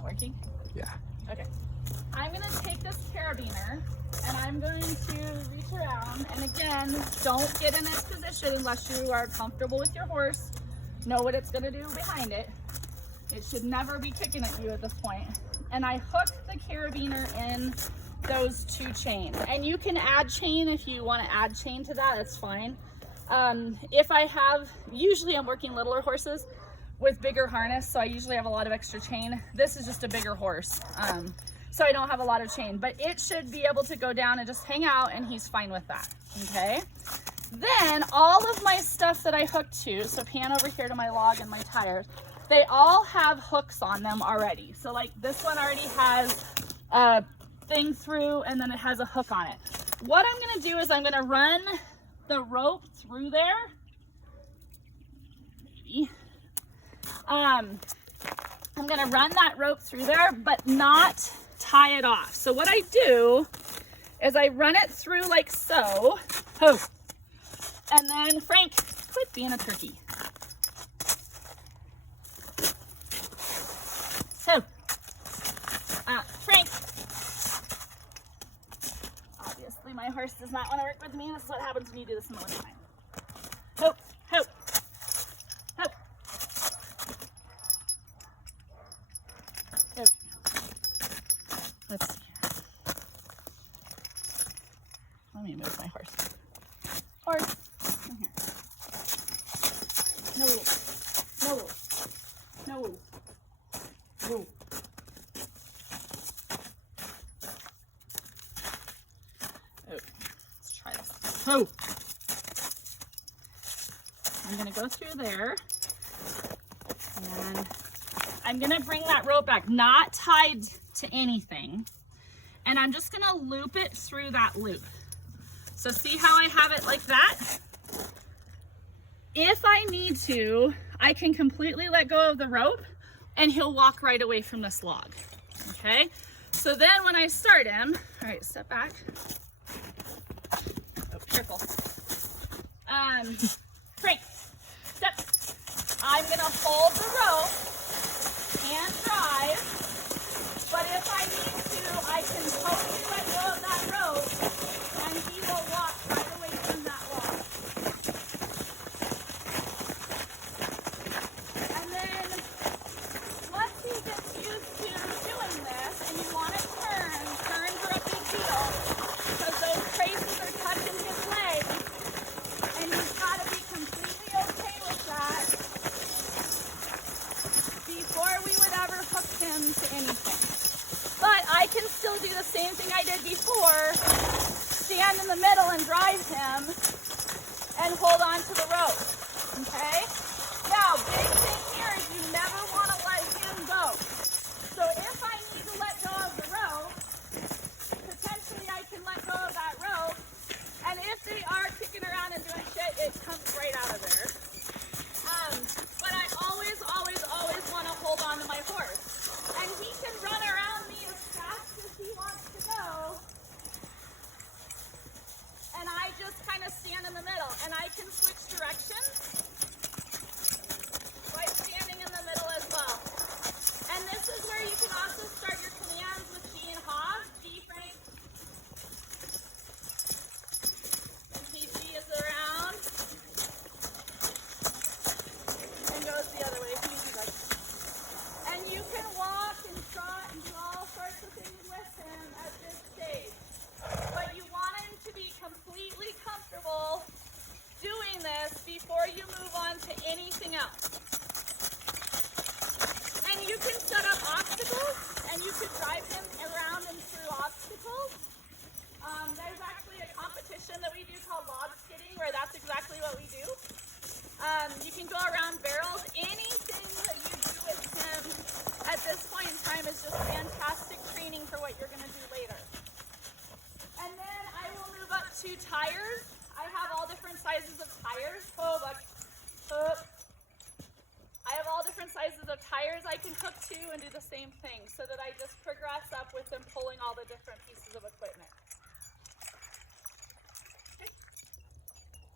not working? Yeah. Okay. I'm going to take this carabiner and I'm going to reach around. And again, don't get in this position unless you are comfortable with your horse. Know what it's going to do behind it. It should never be kicking at you at this point. And I hook the carabiner in those two chains. And you can add chain if you want to add chain to that, that's fine. If I have, usually I'm working littler horses with bigger harness, so I usually have a lot of extra chain. This is just a bigger horse, so I don't have a lot of chain, but it should be able to go down and just hang out, and he's fine with that, okay? Then all of my stuff that I hooked to, so pan over here to my log and my tires, they all have hooks on them already. So like this one already has a thing through, and then it has a hook on it. What I'm gonna do is I'm gonna run the rope through there. Maybe. I'm gonna run that rope through there, but not tie it off. So what I do is I run it through like so. Oh. And then Frank, quit being a turkey. So, Frank. Obviously my horse does not want to work with me. This is what happens when you do this in the wintertime. Hope, hope, hope. Hope. Let's see here. Let me move my horse. Horse, come here. No rules. No rules. No rules. No. Oh, let's try this. Oh! I'm gonna go through there, and I'm gonna bring that rope back, not tied to anything, and I'm just gonna loop it through that loop. So see how I have it like that? If I need to, I can completely let go of the rope and he'll walk right away from this log, okay? So then when I start him, all right, step back. Oh, careful. Frank, step. I'm gonna hold the rope and drive, but if I need to, I can totally let go of that rope and he will walk right away from that log. And then once he gets used to doing this and you want to turn, turns are a big deal because those traces are touching his leg and he's got to be completely okay with that before we would ever hook him to anything. But I can still do the same thing I did before, stand in the middle and drive him and hold on to the rope, okay? Now, big thing here is you never want to let him go. So if I need to let go of the rope, potentially I can let go of that rope, and if they are kicking around and doing shit, it comes right out of there. But I always, always, always want to hold on to my horse. And he can run around me as fast as he wants to go, and I just kind of stand in the middle, and I can switch directions by standing in the middle as well. And this is where you can also start your commands with G and Hog. G, Frank. And G is around and goes the other way. And you can walk and trot and do all sorts of things with him at this stage. But you want him to be completely comfortable doing this before you move on to anything else. And you can set up obstacles and you can drive him around and through obstacles. There's actually a competition that we do called log skidding where that's exactly what we do. You can go around barrels. Anything that you do with him at this point in time is just fantastic training for what you're going to do later. And then I will move up to tires. I have all different sizes of tires. I have all different sizes of tires I can hook to and do the same thing so that I just progress up with them pulling all the different pieces of equipment.